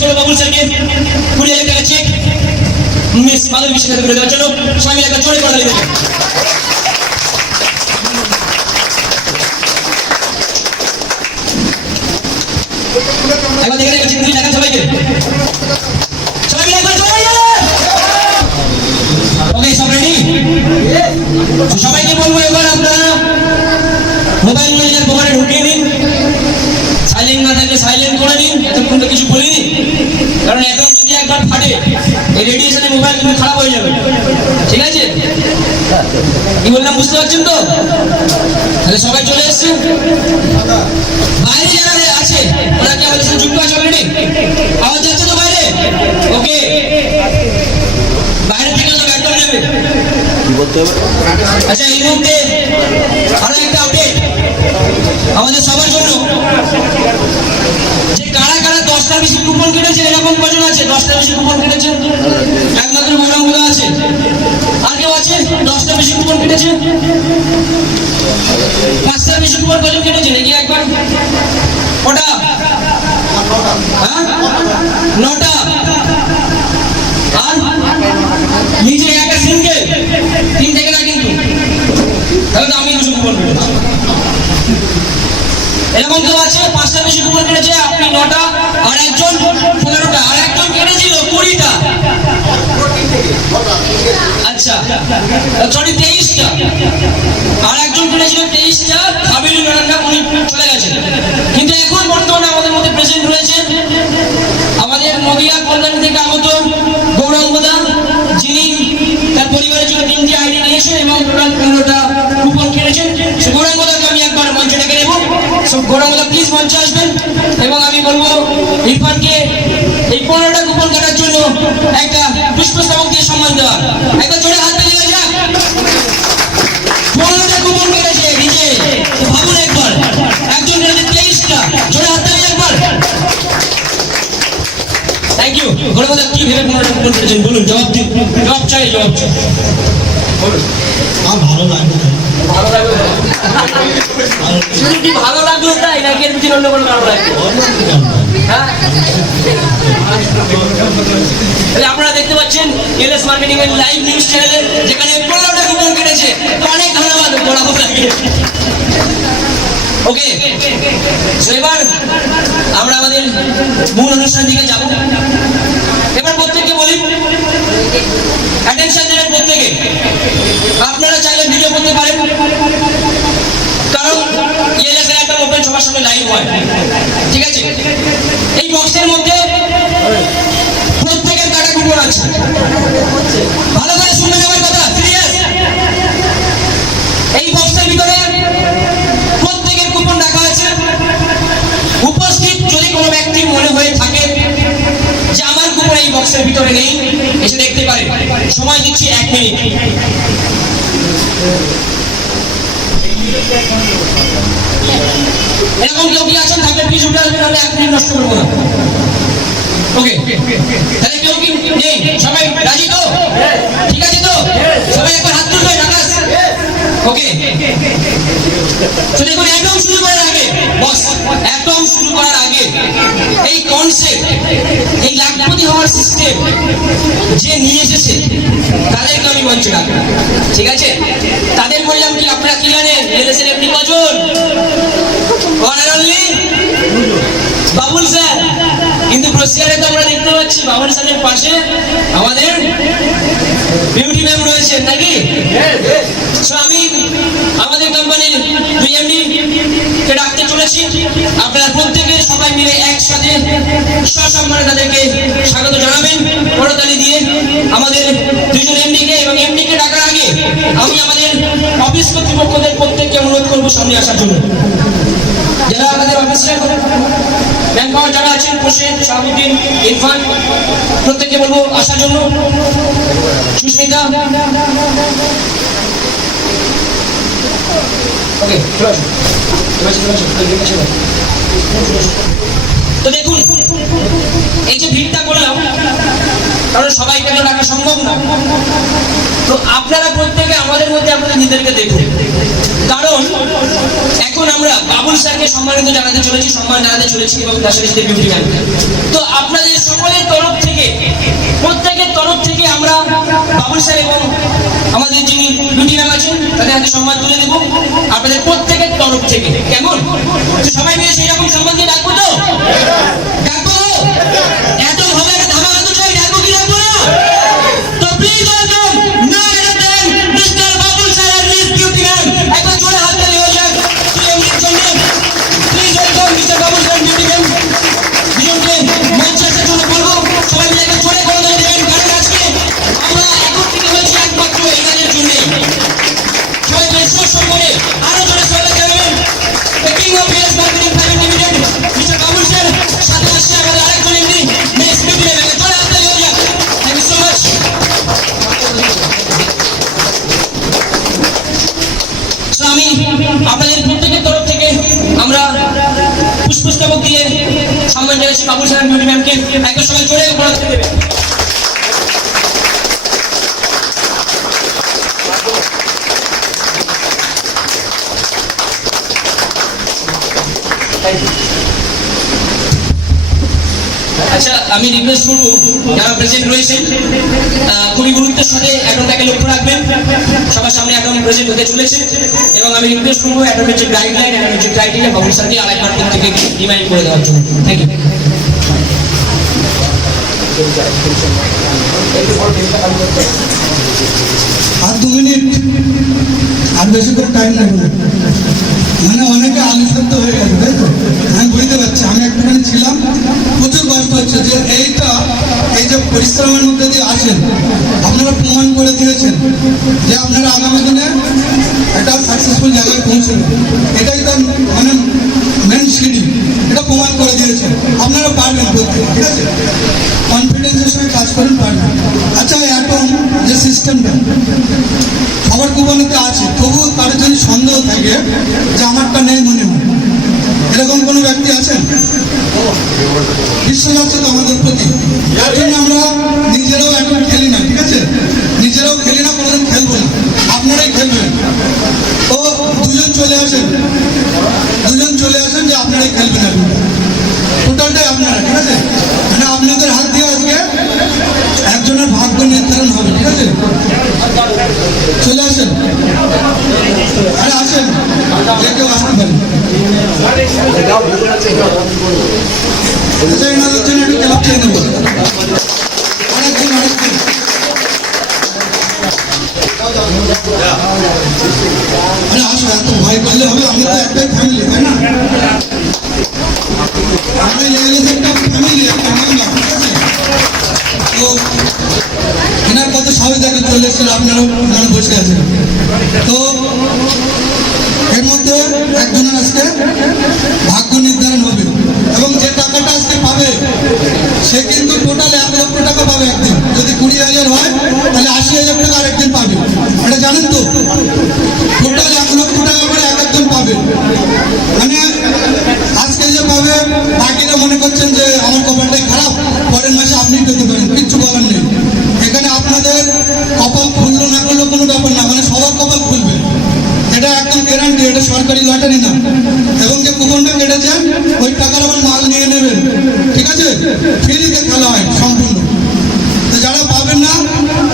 করব বাবুল স্যারকে কুড়ি হাজার টাকা চেক মিস মাধব বিশ্বাসের করে দেওয়ার জন্য স্বামী একটা চড়ে করে দেবেন সবাইকে। বলব এবার আপনারা মোবাইল নিজের দোকানে ঢুকিয়ে নিন সাইলেন্ট না থাকলে সাইলেন্ট করে নিন, এতক্ষণ তো কিছু বলিনি। কারণ এখন যদি একবার ফাটে এই রেডিয়েশনে মোবাইল কিন্তু খারাপ হয়ে যাবে। ঠিক আছে? কি বললাম বুঝতে পারছেন তো? তাহলে সবাই চলে এসছে বাইরে যারা আছে ওরা কি আমাদের সাথে যুক্ত আছে অলরেডি আওয়াজ যাচ্ছে তো বাইরে? ওকে। বাইরে থেকে সব একদম নেবে। আচ্ছা এই মুহূর্তে আরও একটা আপডেট আমাদের সবার জন্য। দশটার বেশি কুপন কেটেছে, এরকম কজন আছে? দশটার বেশি কুপন কেটেছে? একমাত্র প্রোগ্রামগুলো আছে। আর কেউ আছে? দশটার বেশি কুপন কেটেছে? পাঁচটার বেশি কুপন কজন কেটেছে? নাকি একবার। ওটা হ্যাঁ? নটা? আর? নিজে একটা সিঙ্গেল তিন থেকে না কিন্তু? তাহলে আমি কিছু কুপন কেটেছি। এরকম কেউ আছে? পাঁচটা বেশি কুকুর কেটেছে, আপনি নটা, আর একজন পনেরোটা, আর একজন কেটেছিল কুড়িটা। আচ্ছা সরি তেইশটা আর একজন কেটেছিল তেইশটা হাবিলু ম্যাডামটা উনি চলে গেছেন কিন্তু এখন বর্তমানে আমাদের মধ্যে প্রেজেন্ট রয়েছে আমাদের নদিয়া কল্যাণ থেকে আগত গৌরাঙ্গদা যিনি তার পরিবারের জন্য তিনটি আইডি নিয়েছেন এবং টোটাল পনেরোটা কুপন কেটেছেন সে গৌরাঙ্গদাকে আমি একবার মঞ্চে ডেকে নেব গৌরাঙ্গদা প্লিজ মঞ্চে আসবেন। এবং আমি বলব, ইরফানকে এই পনেরোটা কুপন কাটার জন্য একটা পুষ্পস্তবক দিয়ে সম্মান দেওয়া। একবার জোরে হাত তালি যাক। পনেরোটা কুপন কেটেছে নিজে। ভাবুন একবার। একজন কেটেছে তেইশটা। জোরে হাত তালি একবার। থ্যাংক ইউ গৌরাঙ্গদা কি ভেবে পনেরোটা কুপন কেটেছেন? বলুন, জবাব দিন। জবাব চাই জবাব চাই। ভালো লাগল ভালো লাগল শুধু কি ভালো লাগল তাই নাকি এর পিছনে অন্য কোনো কারণ লাগবে? হ্যাঁ? তাহলে আপনারা দেখতে পাচ্ছেন এলএস মার্কেটিং এর লাইভ নিউজ চ্যানেলে যেখানে পনেরোটা কুপন কেটেছে। তো অনেক ধন্যবাদ বড় ওকে সো এবার আমরা আমাদের মূল অনুষ্ঠান দিকে যাব। এবার প্রত্যেককে বলি অ্যাটেনশন দেবেন প্রত্যেকে। আপনারা চাইলে ভিডিও করতে পারেন। কারণ ইএলএস একটা ওপেন সবার সামনে লাইভ হয়। ঠিক আছে? এই বক্সের মধ্যে প্রত্যেকের কাটা কুপন আছে। ভালো করে শুনবেন আমার কথা সিরিয়াস এই বক্সের ভিতরে প্রত্যেকের কুপন রাখা আছে। উপস্থিত যদি কোনো ব্যক্তি মনে হয়ে থাকে যে আমার কুপন এই বক্সের ভিতরে নেই, এসে দেখতে পারে এক মিনিট। এরকম কেউ কি আছেন? থাকলে প্লিজ উঠে আসবেন আমি এক মিনিট নষ্ট করব না। ওকে তাহলে কেউ কি নেই? সবাই রাজি তো? ঠিক আছে তো? সবাই একবার হাত তুলবে আকাশ ওকে? তো দেখুন একদম শুরু করার আগে, বস একদম শুরু করার আগে, এই কনসেপ্ট এই লাখপতি হওয়ার সিস্টেম যে নিয়ে এসেছে, তাদেরকে আমি মঞ্চ রাখব ঠিক আছে? তাদের বললাম কি, আপনারা কি জানেন? এমনি কজন অনলি কিন্তু প্রসিয়ারে তো আমরা দেখতে পাচ্ছি বাবুল স্যারের পাশে আমাদের বিউটি ম্যাম রয়েছেন নাকি? So, আমি আমাদের কোম্পানির বিএমডি ডাকতে চলেছি। আপনারা প্রত্যেকে সবাই মিলে একসাথে সসম্মানে তাদেরকে স্বাগত জানাবেন করতালি দিয়ে। আমাদের দুজন এমডি কে এবং এমডি কে ডাকার আগে আমি আমাদের অফিস কর্তৃপক্ষদের প্রত্যেককে অনুরোধ করব সামনে আসার জন্য। যারা আমাদের অফিসের পাওয়ার যারা আছেন হোসেন শাহাবুদ্দিন, ইরফান, প্রত্যেককে বলব আসার জন্য। সুস্মিতা। ওকে। তো দেখুন, এই যে ভিড়টা করলাম কারণ সবাইকে তো ডাকা সম্ভব না? তো আপনারা প্রত্যেকে আমাদের মধ্যে আপনাদের নিজেদেরকে দেখুন। কারণ এখন আমরা বাবুল স্যারকে সম্মানিত জানাতে চলেছি, সম্মান জানাতে চলেছি এবং তার সাথে বিউটি ম্যানকে তো আপনাদের প্রত্যেকের তরফ থেকে আমরা বাবুল স্যার এবং আমাদের যিনি দুটি ম্যাম আছেন, তাদের হাতে সম্মান তুলে দেবো। আপনাদের প্রত্যেকের তরফ থেকে। কেমন? সবাই মিলে সেই রকম সম্মান দিয়ে ডাকবো তো? ডাকবো এত ভাবে একটা ধামা তো চাই ডাকবো কি ডাকবো আচ্ছা আমি রিকোয়েস্ট করব যারা প্রেজেন্ট রয়েছেন খুবই গুরুত্বের সাথে অ্যাটমটাকে লক্ষ্য রাখবেন। সবার সামনে অ্যাটম প্রেজেন্ট হতে চলেছে। এবং আমি রিকোয়েস্ট করব যে গাইডলাইন যে ক্রাইটেরিয়া বাবুল স্যারকে আড়াইবার থেকে রিমাইন্ড করে দেওয়ার জন্য। থ্যাংক ইউ আর দু মিনিট। আর বেশি করে টাইম লাগবে। মানে অনেকে আলিসন্ত হয়ে গেছে, তাই তো? আমি বুঝতে পারছি। আমি একটুখানি ছিলাম। প্রচুর করছে যে এইটা, এই যে পরিশ্রমের মধ্যে দিয়ে আছেন, আপনারা প্রমাণ করে দিয়েছেন যে আপনারা আগামী দিনে একটা সাকসেসফুল জায়গায় পৌঁছবেন। এটাই তার মানে মেন সিঁড়ি। এটা প্রমাণ করে দিয়েছেন। আপনারা পারবেন করতে ঠিক আছে? কনফিডেন্সের সঙ্গে কাজ করেন, পারবেন আচ্ছা এখন যে সিস্টেমটা সবার কুপনেতে আছে তবু কারোর যদি সন্দেহ থাকে যে আমারটা নেই মনে হয় এরকম কোনো ব্যক্তি আছেন বিশ্বাস আছে তো আমাদের প্রতি যার জন্য আমরা নিজেরাও এখন খেলি না ঠিক আছে নিজেরাও খেলি না কোনোদিন খেলব না আপনারাই খেলবেন তো দুজন চলে আসেন দুজন চলে আসেন যে আপনারাই খেলবেন এখন টোটালটাই আপনারা ঠিক আছে মানে আপনাদের হাত দিয়ে আজকে একজনের ভাগ্য নির্ধারণ হবে ঠিক আছে চলে আসেন আরে আসেন যে কেউ আসতে পারেন আচ্ছা এনাদের জন্য একটু ক্লাব চেয়ে নেব আরেকজন আরেকজন আরে আসো ভয় করলে হবে আমরা ফ্যামিলি তাই না আমরা একটা ফ্যামিলি তো এনার কাছে সবাই দেখে চলে এসেছিল বসে আছেন তো এর মধ্যে একজনের আজকে ভাগ্য নির্ধারণ হবে এবং যে টাকাটা আজকে পাবে সে কিন্তু টোটাল এক লক্ষ টাকা পাবে একদিন। যদি কুড়ি হাজার হয়, তাহলে আশি হাজার টাকা আরেকদিন পাবে। এটা জানেন তো? টোটাল এক লক্ষ টাকা করে এক একজন পাবে। মানে আজকে যে পাবে, বাকিরা মনে করছেন যে আমার কপালটাই খারাপ, পরের মাসে আপনি পেতে পারেন, কিচ্ছু বলার নেই। এখানে আপনাদের কপাল খুললো না করল কোনো ব্যাপার না মানে সবার কপাল খুলবে। এটা একদম গ্যারান্টি এটা সরকারি লটারি না। এবং যে কুপনটা কেটেছেন ওই টাকার আবার মাল নিয়ে নেবেন ঠিক আছে ফ্রিতে খেলা হয় সম্পূর্ণ। তো যারা পাবেন না,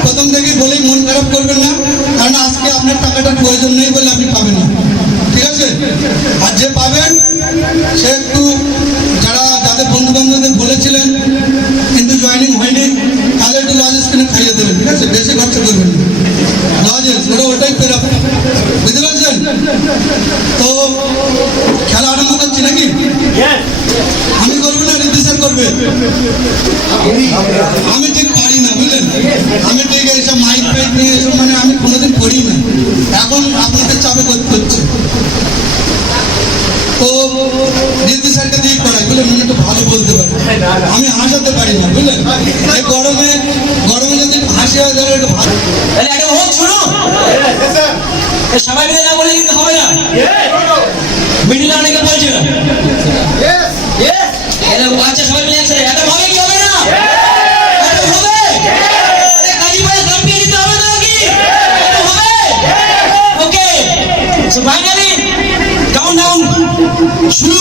প্রথম থেকে বলেই মন খারাপ করবেন না, কারণ আজকে আপনার টাকাটার প্রয়োজন নেই বলে আপনি পাবেন না। ঠিক আছে? আর যে পাবেন, সে একটু যারা, যাদের বন্ধু বান্ধবদের বলেছিলেন, কিন্তু জয়েনিং হয়নি তাহলে একটু লজেস কিনে খাইয়ে দেবেন, ঠিক আছে? বেশি খরচা করবেন লজেস ওরা ওটাই পেরা বুঝতে পারছেন? তো খেলা আরম্ভ করছি নাকি আমি করব না ঋদ্ধি স্যার করবে আমি ঠিক পারি না বুঝলেন? আমি ঠিক এইসব মাইক ফাইক নিয়ে এসব মানে আমি কোনোদিন করি না। এখন আপনাদের চাপে করতে হচ্ছে তো ঋদ্ধি স্যারকে দিয়ে করাই বুঝলেন? উনি একটু ভালো বলতে পারে। আমি হাসাতে পারি না বুঝলেন? এই গরমে গরমে যদি হাসি হয় তাহলে একটু ভালো। তাহলে একটা হোক শোনো সবাই মিলে না বলে কিন্তু হবে না। মিডিলে অনেকে বলছে না ফাইনালি কাউন্টডাউন শুরু।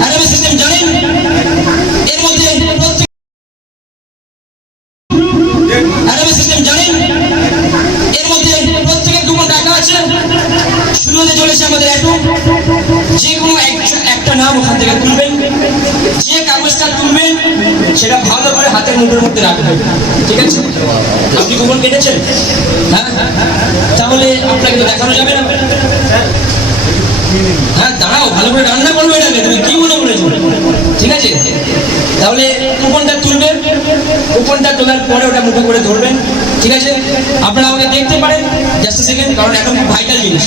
অ্যারাবে সিস্টেম জানেন? এর মধ্যে প্রত্যেক অ্যারাবে সিস্টেম জানেন? এর মধ্যে প্রত্যেকের দুটো টাকা আছে। শুরু চলেছে আমাদের এক যে কোনো একটা নাম ওখান থেকে তুলবেন। যে কাগজটা তুলবেন সেটা ভালো করে হাতের মুঠোর মধ্যে রাখবেন ঠিক আছে? আপনি কুপন কেটেছেন? হ্যাঁ তাহলে আপনাকে তো দেখানো যাবে না। হ্যাঁ দাঁড়াও, ভালো করে রান্না করবে এটাকে তুমি কি মনে করেছ ঠিক আছে? তাহলে কুপনটা তুলবেন, কুপনটা তোলার পরে ওটা মুখে করে ধরবেন। ঠিক আছে? আপনারা আমাকে দেখতে পারেন জাস্ট সেকেন্ড কারণ এখন খুব ভাইটাল জিনিস।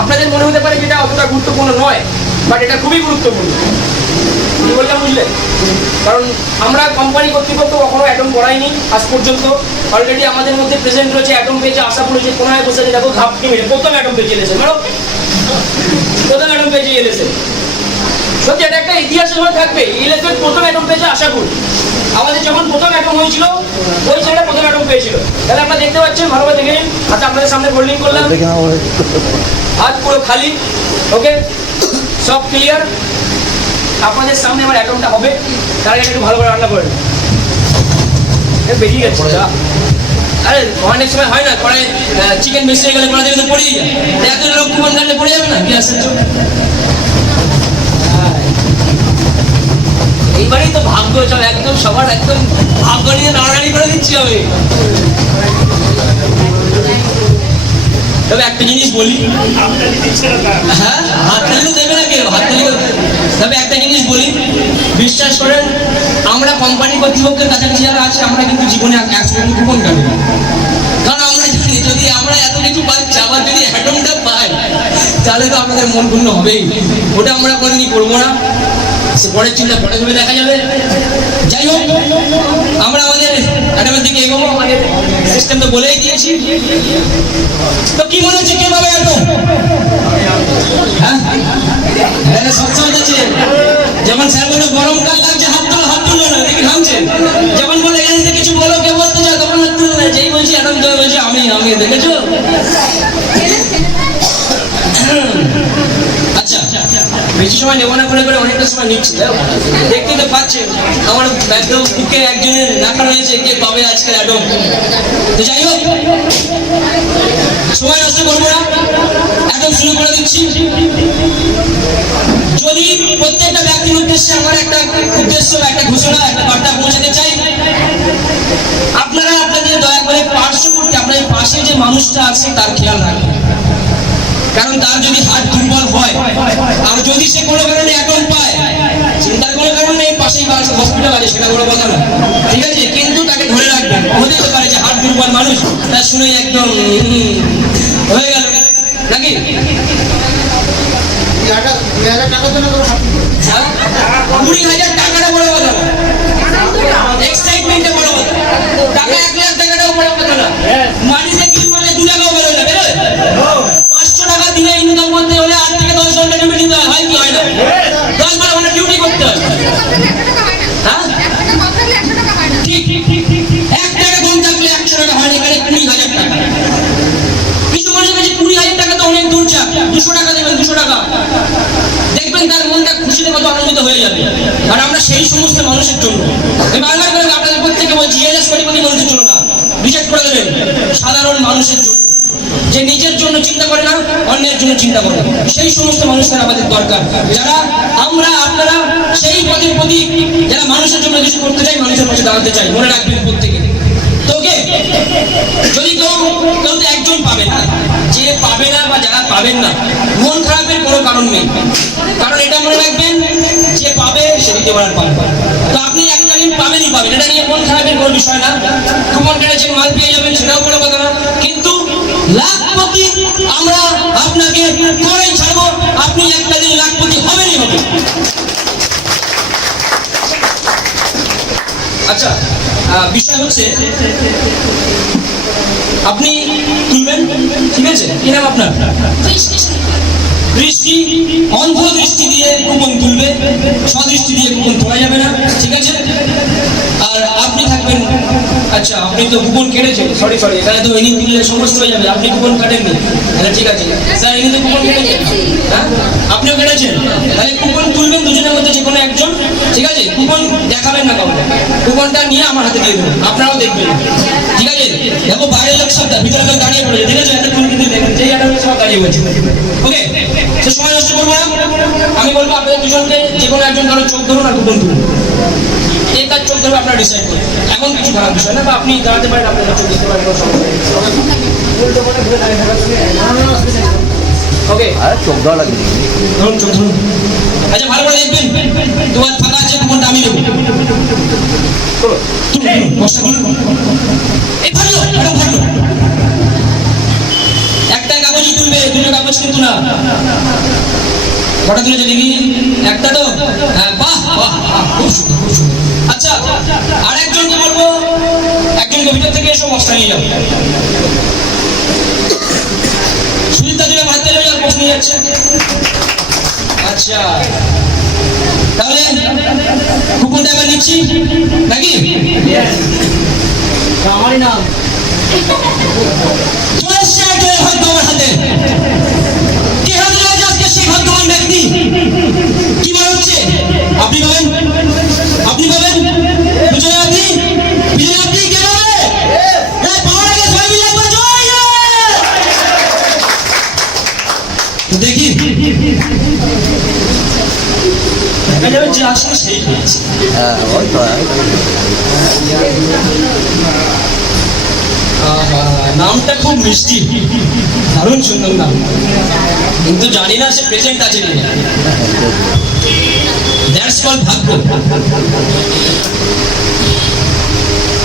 আপনাদের মনে হতে পারে এটা অতটা গুরুত্বপূর্ণ নয়। বাট এটা খুবই গুরুত্বপূর্ণ। কি বললাম বুঝলে? কারণ আমরা কোম্পানি কর্তৃপক্ষ কখনো অ্যাটম করাইনি আজ পর্যন্ত। অলরেডি আমাদের মধ্যে প্রেজেন্ট রয়েছে অ্যাটম পেয়েছে আশা করেছে কোনায় বসে দেখো ঘাপটি মেরে প্রথম অ্যাটম পেজে এলেছে মারো প্রথম অ্যাটম পেজে এলেছে। সত্যি এটা একটা ইতিহাসের মধ্যে থাকবে। ইলেকট্রিক প্রথম অ্যাটম পেয়েছে আশাপুর আমাদের যখন প্রথম অ্যাটম হয়েছিল ওই ছেলেটা প্রথম অ্যাটম পেয়েছিল তাহলে আপনারা দেখতে পাচ্ছেন ভালোভাবে দেখে নিন। আচ্ছা আপনাদের সামনে হোল্ডিং করলাম। হাত পুরো খালি ওকে সব ক্লিয়ার আপনাদের সামনে আমার অ্যাকাউন্টটা হবে। তার একটু ভালো করে রান্না করে বেরিয়ে গেছে আরে, অনেক সময় হয় না করে চিকেন বেশি হয়ে গেলে কড়া থেকে তো পড়েই যায়। এত লোক কুপন কাটলে পড়ে যাবে না? কি আশ্চর্য এইবারেই তো ভাগ্য সব একদম সবার একদম ভাগ্য নিয়ে নাড়াড়ি করে দিচ্ছি আমি। তবে একটা জিনিস বলি। হ্যাঁ? হাততালি দেবে না কেউ হাততালি তবে একটা জিনিস বলি, বিশ্বাস করেন, আমরা কোম্পানি কর্তৃপক্ষের কাছাকাছি যারা আছে, আমরা কিন্তু জীবনে একশো কুপন কাটবো না। কারণ আমরা জানি, যদি আমরা এত কিছু পাচ্ছি আবার যদি অ্যাটমটা পাই, তাহলে তো আমাদের মন পূর্ণ হবেই। ওটা আমরা কোনোদিনই করব না। সে পরের চিন্তা পরে ভেবে দেখা যাবে। যাই হোক, আমরা আমাদের অ্যাডামের দিকে এগোবো। আমাদের সিস্টেম তো বলেই দিয়েছি। তো কি মনে হচ্ছে কে পাবে এত? হ্যাঁ? সবসময় আছে। যেমন স্যার বলে গরমকাল লাগছে, হাত তুলো হাত তুলো না। দেখি ঘামছে যেমন বলে, এখানে কিছু বলো, কে বলতে চাও তখন হাত তুলো না। যেই বলছি এখন তো বলছি, আমি আমি, দেখেছ? বেশি সময় নেব না, করে করে অনেকটা সময় নিচ্ছি। দেখতে তো পাচ্ছেন, আমার একদম বুকে একজনের রাখা রয়েছে, কে পাবে আজকে অ্যাডম তো যাই হোক, সময় নষ্ট করব না একদম শুরু করে দিচ্ছি। যদি প্রত্যেকটা ব্যক্তির উদ্দেশ্যে আমার একটা উদ্দেশ্য, একটা ঘোষণা, একটা বার্তা পৌঁছাতে চাই, আপনারা আপনাদের দয়া করে পার্শ্ব করতে আপনার পাশে যে মানুষটা আছে, তার খেয়াল রাখবেন। কারণ তার যদি হাত দুর্বল হয় আর যদি সে কোনো কারণে এখন পায় চিন্তার কোনো কারণ নেই পাশেই হসপিটাল আছে সেটা কোনো কথা না ঠিক আছে? কিন্তু তাকে ধরে রাখবেন। হতেই পারে যে হাত দুর্বল মানুষ তা শুনে একদম হয়ে গেল। নাকি? হ্যাঁ? কুড়ি হাজার টাকাটা বড় কথা না এক্সাইটমেন্টে বড় কথা টাকা এক লাখ টাকাটাও বড় কথা না মাটিতে কি করে দু টাকাও বেরোয় না বেরোয় পাঁচশো টাকা দিনে ইনকাম করতে হলে আট থেকে দশ ঘণ্টা ডিউটি দিতে হয় হয় কি হয় না দশ বারো ঘণ্টা ডিউটি করতে হয় হ্যাঁ ঠিক ঠিক ঠিক ঠিক ঠিক। এক টাকা কম থাকলে একশো টাকা হয় না এখানে কুড়ি হাজার টাকা কিছু মানুষের কাছে কুড়ি হাজার টাকা তো অনেক দূর চাপ দুশো টাকা দেবেন দুশো টাকা দেখবেন তার মনটা খুশিতে কত আনন্দিত হয়ে যাবে আর আমরা সেই সমস্ত মানুষের জন্য আমি বারবার করে আপনাদের প্রত্যেকে বলছি এলএস কোটি মানুষের জন্য না বিচার করে দেবেন সাধারণ মানুষের জন্য যে নিজের জন্য চিন্তা করে না অন্যের জন্য চিন্তা করে সেই সমস্ত মানুষের আমাদের দরকার যারা আমরা, আপনারা সেই পদের প্রতি যারা মানুষের জন্য কিছু করতে চাই, মানুষের পাশে দাঁড়াতে চাই, মনে রাখবেন প্রত্যেকে। তোকে, যদি কেউ কেউ একজন পাবে না, যে পাবে না বা যারা পাবেন না, মন খারাপের কোনো কারণ নেই। কারণ এটা মনে রাখবেন, যে পাবে, সে দিতে পারার পাবে তো আপনি একটা দিন পাবেনই পাবেন, এটা নিয়ে মন খারাপের কোনো বিষয় না। কুপন কেটেছেন মাল পেয়ে যাবেন, সেটাও বড় কথা না। কিন্তু লাখপতি আমরা আপনাকে করেই ছাড়বো আপনি একটা দিন লাখপতি হবেনই হবে আচ্ছা বিষয় হচ্ছে, আপনি তুলবেন? ঠিক আছে? কি নাম আপনার? দৃষ্টি অন্ধ দৃষ্টি দিয়ে কুপন তুলবে সদৃষ্টি দিয়ে কুপন তোলা যাবে না ঠিক আছে? আর আপনি থাকবেন আচ্ছা আপনি তো কুপন কেটেছেন। সরি সরি এখানে তো ইনি তুললে সমস্ত হয়ে যাবে আপনি কুপন কাটেননি। তাহলে ঠিক আছে। স্যার ইনি তো কুপন কেটেছেন। হ্যাঁ? আপনিও কেটেছেন? তাহলে কুপন তুলবেন দুজনের মধ্যে যে কোনো একজন ঠিক আছে? কুপন দেখাবেন না কাউকে। কুপনটা নিয়ে আমার হাতে দিয়ে দেবেন আপনারাও দেখবেন। ঠিক আছে? দেখো বাইরের লোক সব ভিতরে লোক দাঁড়িয়ে পড়েছে ঠিক আছে এতক্ষণ কিন্তু দেখেন যেই একটা সব দাঁড়িয়ে পড়ছে। ওকে সে সময় নষ্ট করব না আমি বলব আপনাদের দুজনকে যে কোনো একজন কারও চোখ ধরুন আর কুপন তুলুন কে তার চোখ ধরবে আপনারা ডিসাইড করেন এমন কিছু খারাপ বিষয় না বা আপনি দাঁড়াতে পারেন আপনার চোখ দিতে পারেন কোনো সমস্যা ওকে আরে চোখ লাগবে ধরুন চোখ ধরুন আচ্ছা ভালো করে দেখবেন তোমার ফাঁকা আছে তোমার দামি নেব এই ভালো একটা তুলবে দুটো কাগজ কিন্তু না কটা তুলেছে দেখি? একটা তো? হ্যাঁ, বাহ বাহ খুব সুন্দর আচ্ছা আর একজনকে বলব একজনকে ভিতর থেকে এসব বস্তা নিয়ে যাও। সুজিতা দিলে ভাত তেলে যাওয়ার প্রশ্ন যাচ্ছে। আচ্ছা তাহলে কুপনটা এবার নিচ্ছি নাকি? আমারই নাম চলে হাতে। কে হাতে রয়েছে আজকে সেই ভাগ্যবান ব্যক্তি? কি মনে হচ্ছে? আপনি পাবেন আপনি পাবেন বিজয় আপনি বিজয় আপনি কে! তো দেখি। দেখা যাবে যে আসলে সেই হ্যাঁ নামটা খুব মিষ্টি। দারুণ সুন্দর নাম। কিন্তু জানি না সে প্রেজেন্ট আছে কিনা। দ্যাটস কল ভাগ্য।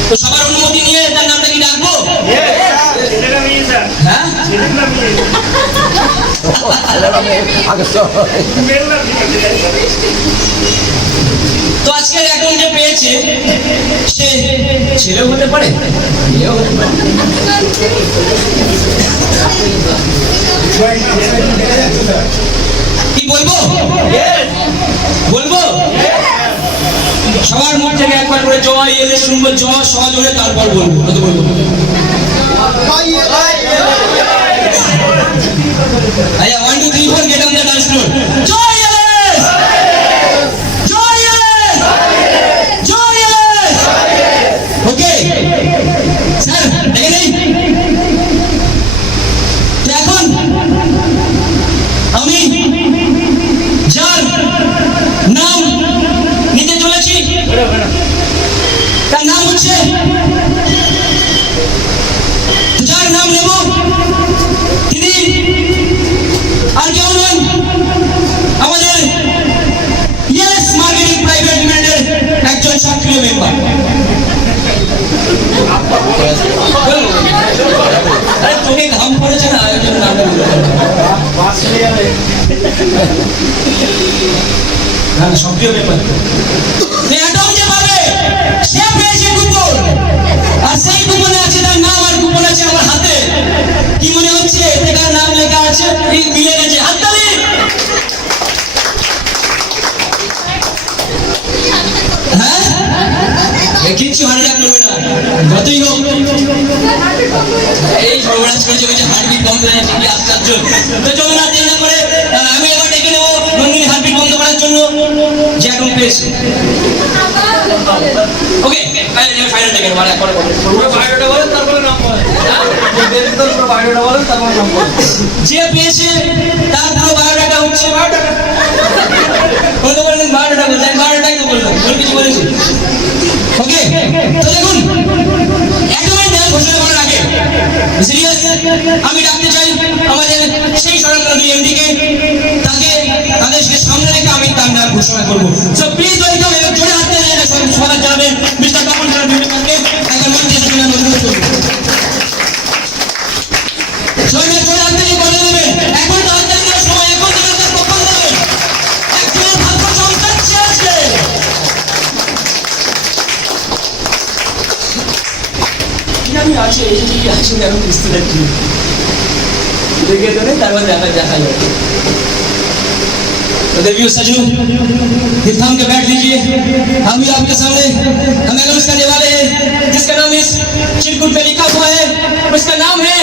তো সবার অনুমতি নিয়ে তার নামটা কি ডাকবো? হ্যাঁ? আগে তো আজকের এখন যে পেয়েছে, সে ছেলেও হতে পারে? কি বলব? বলব? সবার মুখ থেকে একবার করে জয় এলে শুনব, জয় সহজ হলে তারপর বলব। কত বলব? আচ্ছা one two three four get on the dance floor Joy LS জয় এলেস জয় এলেস ওকে স্যার দেখে নেই তো এখন আমি যার নাম নিতে চলেছি তার নাম হচ্ছে যার নাম নেব তিনি আর কেউ নন আমাদের ইয়েস মার্কেটিং প্রাইভেট লিমিটেডের একজন ঘাম পড়েছে না? বলতে না। হ্যাঁ সক্রিয় যে পাবে সে পেয়েছে কুপন আর সেই আছে তার নাম, আর কুপন আছে আমার হাতে। কি মনে হচ্ছে? এতে নাম লেখা আছে? মিলে গেছে। হ্যাঁ কিচ্ছু হারে রাখ করবে না। যতই হোক। এই সর্বনাশ ওই যে হার্টবিট বন্ধ হয়ে যাচ্ছে কি আশ্চর্য তো চলো না দেরি করে আমি এবার ডেকে নেব নন্দিনী হার্টবিট বন্ধ করার জন্য। যে এখন পেয়েছে। ওকে ফাইনাল ডেকে নেব আর একবারে বলো। যে পেয়েছে তার পুরো বায়োডাটা হচ্ছে বায়োডাটা। বলতে বললেন বায়োডাটা বলতে বায়োডাটাই তো বললাম কিছু বলেছি। আমি ডাকতে চাই আমাদের সেই সরকারি এমডিকে তাকে, তাদের সামনে রেখে আমি তার নাম ঘোষণা করব। সো প্লিজ ওয়েলকাম জোরে হাতে জানাবেন মিস্টার আমি আছি এই যে কি আছি আমি বুঝতে পারছি না। দেখে দেবে তারপর দেখা দেখা যাবে तो देवियों सजू फिर थाम के बैठ लीजिए हम भी आपके सामने हम अनाउंस करने वाले हैं जिसका नाम इस चिरकुट में लिखा हुआ है उसका नाम है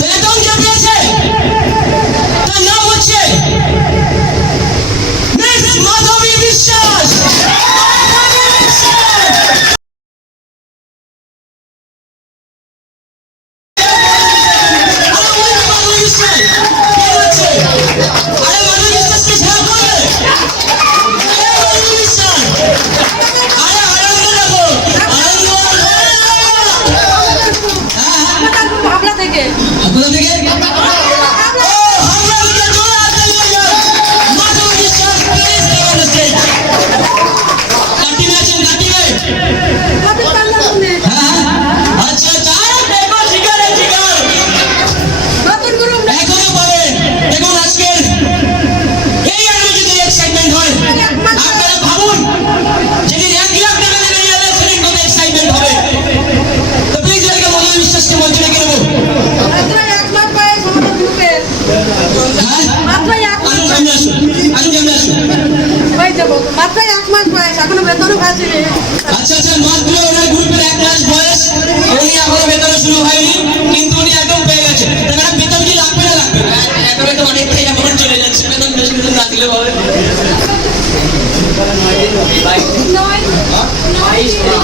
सैतन के पीछे তার নাম হচ্ছে Miguel.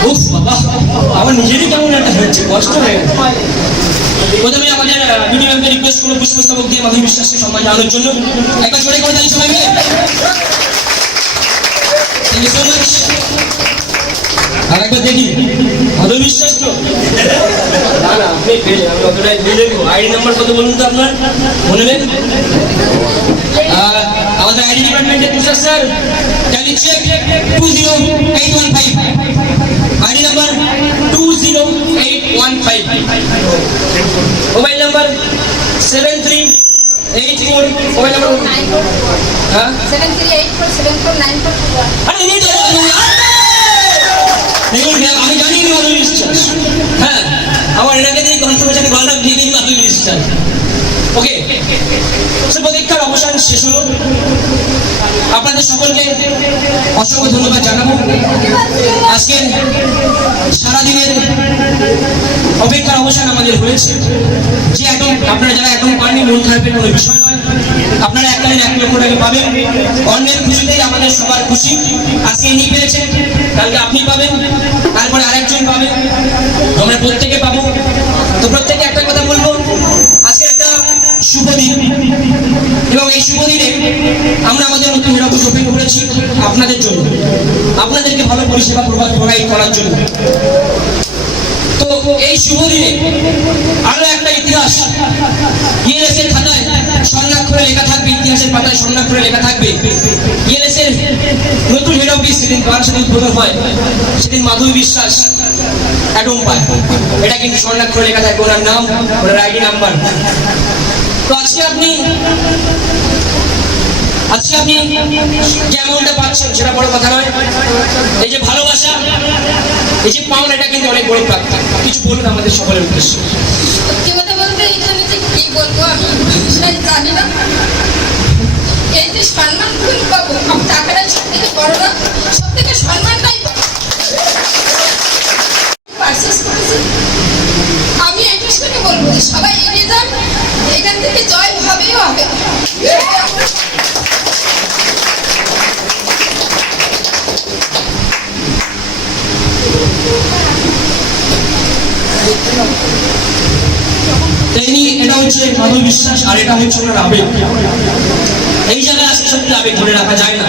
উফ বাবা আমার নিজেরই কেমন একটা হচ্ছে কষ্ট হয়ে প্রথমে আমাদের ভিডিও ম্যামকে রিকোয়েস্ট করব পুষ্পস্তবক দিয়ে মাধুরী বিশ্বাসকে সম্মান জানানোর জন্য। একবার জোরে করে তালি সবাই মিলে আর একবার দেখি, মাধুরী বিশ্বাস তো। না না, আপনি পেলে আমি অতটাই দিয়ে দেবো। আইডি নাম্বার কত বলুন তো আপনার? মনে নেই? ডিপার্টমেন্টের Tushar sir can you check two zero eight one five ID number two zero eight one five mobile number seven three eight four mobile number হ্যাঁ? Seven three eight four seven four nine four আরে এই তো আমার এনাকে দিয়ে confirmation দিয়ে দিই মাধুরী বিশ্বাস ওকে সে প্রতীক্ষার অবসান শেষ হলো। আপনাদের সকলকে অসংখ্য ধন্যবাদ জানাব। আজকে সারাদিনের অপেক্ষার অবসান আমাদের হয়েছে। যে এখন আপনারা যারা এখন পাননি, মন খারাপের কোনো বিষয় আপনারা এককালীন এক লক্ষ টাকা পাবেন। অন্যের খুশিতেই আমাদের সবার খুশি। আজকে ইনি পেয়েছেন কালকে আপনি পাবেন, তারপরে আরেকজন পাবেন। আমরা প্রত্যেকে পাবো। তো প্রত্যেকে একটা কথা বলব। আজকে একটা শুভ দিন। এবং এই শুভ দিনে আমরা আমাদের নতুন হিরোপুর ওপেন করেছি আপনাদের জন্য। আপনাদেরকে ভালো পরিষেবা প্রোভাইড করার জন্য। তো এই শুভ দিনে আরও একটা ইতিহাস। ইএলএসের খাতায় স্বর্ণাক্ষরে লেখা থাকবে, ইতিহাসের পাতায় স্বর্ণাক্ষরে লেখা থাকবে। ইএলএসের নতুন হেড অফিস সেদিন বারাসাতে উদ্বোধন হয়, সেদিন মাধুরী বিশ্বাস এটা কিন্তু স্বর্ণাক্ষরে লেখা থাকবে ওনার নাম, ওনার আইডি নাম্বার। তো আজকে আপনি আজকে আপনি যে অ্যামাউন্টটা পাচ্ছেন, সেটা বড় কথা নয়। এই যে ভালোবাসা, এই যে পাওনা, এটা কিন্তু অনেক বড় প্রাপ্তি কিছু বলুন আমাদের সকলের উদ্দেশ্যে। সত্যি কথা বলতে, এখানে যে কি বলব আমি জানি না। এই যে সম্মান এটা বিশ্বাস আর এটা হচ্ছে ওনার আবেগ। এই জায়গায় আসলে সত্যি আবেগ ধরে রাখা যায় না।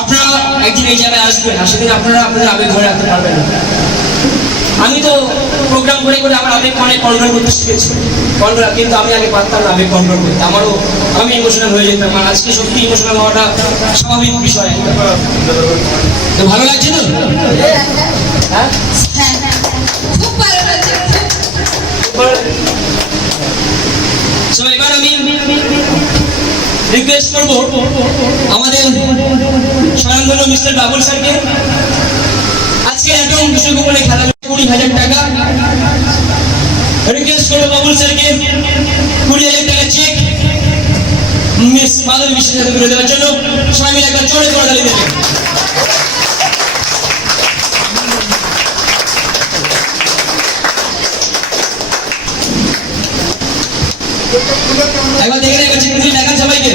আপনারা একদিন এই জায়গায় আসবেন আর সেদিন আপনারা আপনাদের আবেগ ধরে রাখতে পারবেন না। আমি তো প্রোগ্রাম করে করে আমার আবেগ অনেক কন্ট্রোল করতে শিখেছি। কন্ট্রোল কিন্তু আমি আগে পারতাম না আবেগ কন্ট্রোল করতে। আমারও আমি ইমোশনাল হয়ে যেতাম। আর আজকে সত্যি ইমোশনাল হওয়াটা স্বাভাবিক বিষয়। তো ভালো লাগছে তো? হ্যাঁ হ্যাঁ হ্যাঁ। খুব ভালো লাগছে। খুব সো এবার আমি রিকোয়েস্ট করব আমাদের স্বয়ংধন্য মিস্টার বাবুল স্যারকে। আজকে একদম বিশ্বকুমারে খেলা কুড়ি হাজার টাকা। রিকোয়েস্ট করব বাবুল স্যারকে। কুড়ি হাজার টাকা চেক মিস মাধবী বিশ্বাসের করে দেওয়ার জন্য। সবাই মিলে একবার জোরে করে দাঁড়িয়ে দেবেন একবার দেখে নেবেন দেখান সবাইকে।